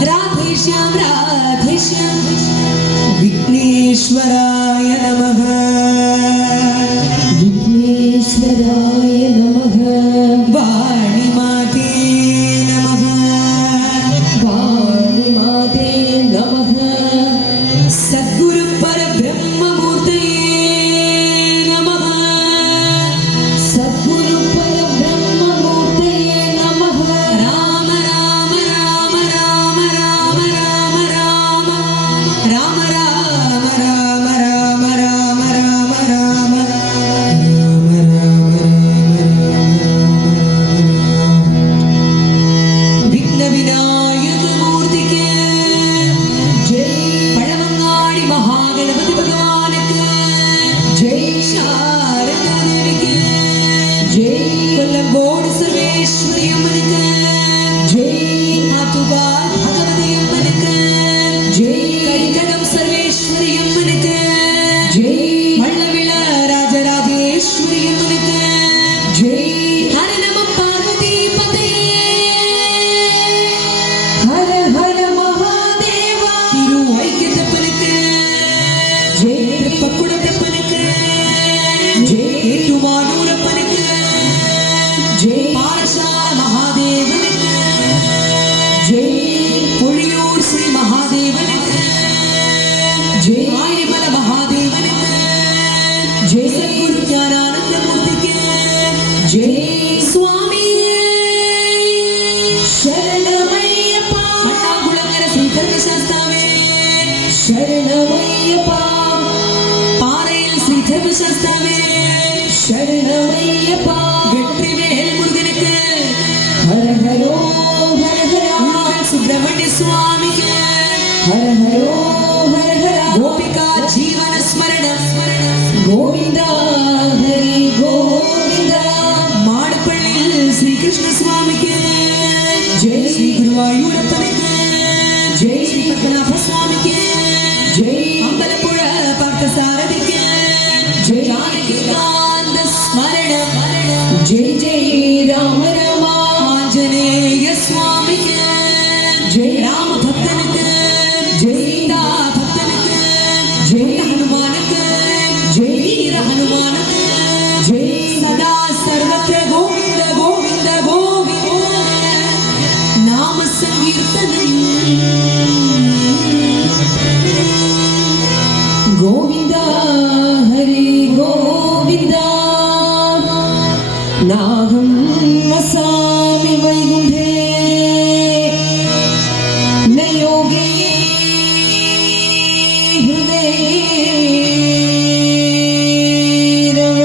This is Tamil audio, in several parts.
राधेश्याम राधेश्याम विघ्नेश्वराय नमः विघ्नेश्वराय नमः वाणी माते नमः वाणी माते नमः सद्गुरु परब्रह्म मूर्तये नमः सद्गुरु परब्रह्म मूर्तये नमः राम राम राम राम राम राम राम राम राम राम राम राम राम विघ्न विनायक मूर्ति के जय पड़वंगाड़ी महागणपति भगवान के जय शारदा देवी के जय कोल्लंगोड सर्वेश्वरी अम्मन के जय आतुगाल भगवती अम्मन के जय करिकलम सर्वेश्वरी अम्मन के जय मल्लविल राजराजेश्वरी अम्मन के जय हर नम पार्वती पतये हर हर महादेवा तिरुवैक्यतप्पन के जय त्रिप्पकुडतप्पन के जय एटुमानूरप्पन के जय पारशाल महादेवन के जय पुलियूर श्री महादेवन के जय आयमल महादेवन के जय सद्गुरु ज्ञानानंद मूर्ति के जय स्वामी शरणमय्यप्पा मट्टाकुळंगര ಶ್ರೀಧರ್ಮ ಶಾಸ್ತಾವೇ ಶರಣಮಯ್ಯಪ್ಪ பாறையில் ಶ್ರೀಧರ್ಮ ಶಾಸ್ತಾವೇ ಶರಣಮಯ್ಯಪ್ಪ வெற்றிவேல் முருகனுக்கு ஹர ஹரோ ஹர ஹர சுப்பிரமணிய சுவாமிக்கு ஹர ஹரோ ஹர ஹர கோபிகா ஜீவன ஸ்மரண கோவிந்தா ஹரி கோவிந்தா மாடப்பள்ளியில் ஸ்ரீ கிருஷ்ಣ சுவாமிக்கு ஜெய் ஸ்ரீ குருவாயூரப்பனுக்கு ஜெய் ஸ்ரீ பத்மநாப சுவாமிக்கு ஜெய் அம்பலப்புழ பார்த்த சாரதிக்கு ஜெய் ஜானகி காந்த ஸ்மரண ஜெய் ஜெய் ராம ராம ஆஞ்சநேய சுவாமிக்கு ஜெய் ராம பக்தனுக்கு ஜெய் சீதா பக்தனுக்கு ஜெய் ஹனுமானுக்கு ஜெய் வீர ஹனுமானுக்கு ஜெய் சதா சர்வத்திர கோவிந்த கோவிந்த கோவிந்த நாம சங்கீர்த்தனம் கோவிந்தா ஹரி கோவிந்தா நாகம் வசாமி வைகுண்டே நயோகே ஹிருதயேரவ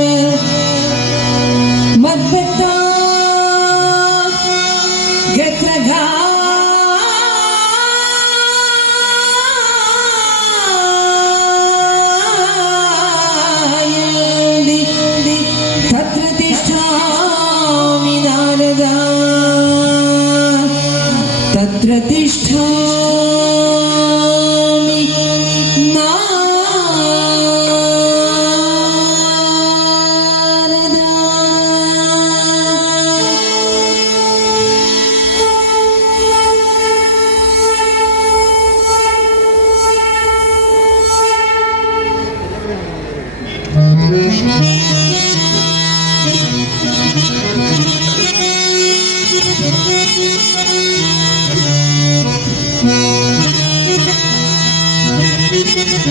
மத்பக்தா கத்ரகா तत्र तिष्ठामि नारदा तत्र तिष्ठामि नारदा